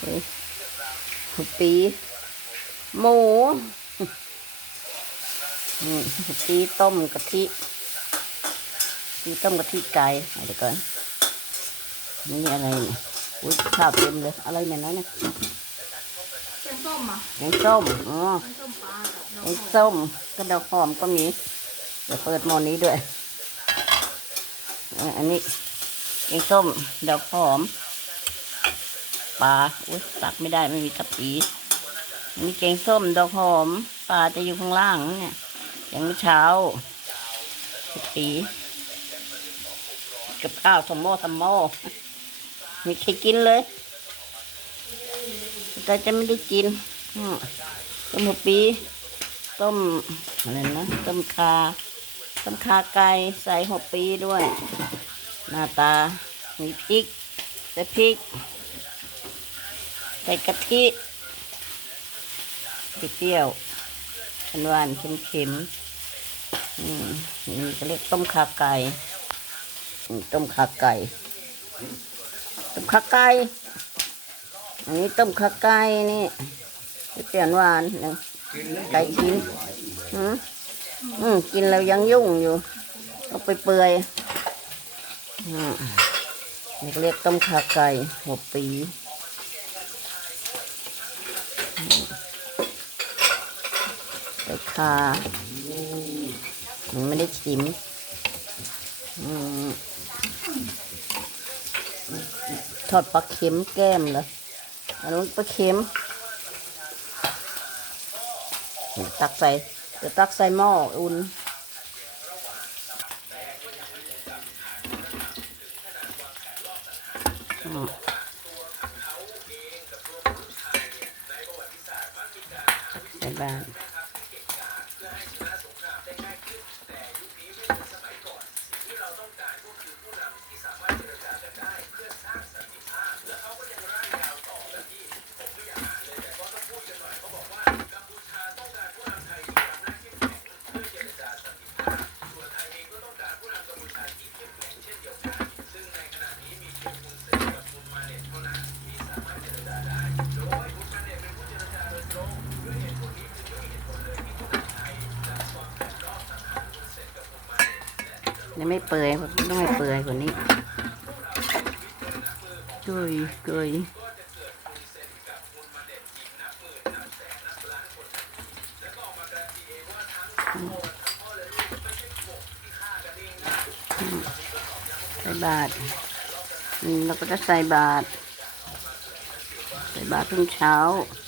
เอ้ยหัวปี หมูอืมหัวปีต้มกะทิปีต้มกะทิไก่เอาเดี๋ยวก่อนนี่อะไรเนี่ยอุ้ยข้าวเต็มเลย อะไรเนี่ยนะเนี่ยแกงส้มอะแกงส้มอ๋อแกงส้มปลากับดอกแกงส้มกระดอกหอมก็มีเดี๋ยวเปิดหมอนี้ด้วยอะอันนี้แกงส้มดอกหอม ปลาอุ้ยตักไม่ได้ไม่มีตะปีอันนี้แกงส้มดอกหอมปลาจะอยู่ข้างล่างเนี่ยอย่างเมื่อเช้าตะปีกับข้าวสมโมสมโมมีใครกินเลยแต่จะไม่ได้กินอืมต้มหัวปีต้มอะไรนะต้มคาต้มคาไก่ใส่หัวปีด้วย หน้าตามีพริกใส่พริก ส่กะทิเปรี้ยวหวานเค็มๆอืมนี่ก็เรียกต้มขาไก่ ต้มขาไก่ ต้มขาไก่ อันนี้ต้มขาไก่นี่เปลี่ยนหวานนึงไก่ชิ้นอืมอืมกินแล้วยังยุ่งอยู่เอาไปเปื่อยอืมนี่เรียกต้มขาไก่หัวปีอืมใส่ คามันไม่ได้ชิมทอดปลาเค็มแก้มเลยอันนู้นปลาเค็ม ตักใส่เดี๋ยวตักใส่หม้ออุ่นใส่บ้าน ยังไม่เปื่อยต้องให้เปื่อยกว่านี้จุยจุยใส่บาทอืมเราก็จะใส่บาทใส่บาททุกเช้าใ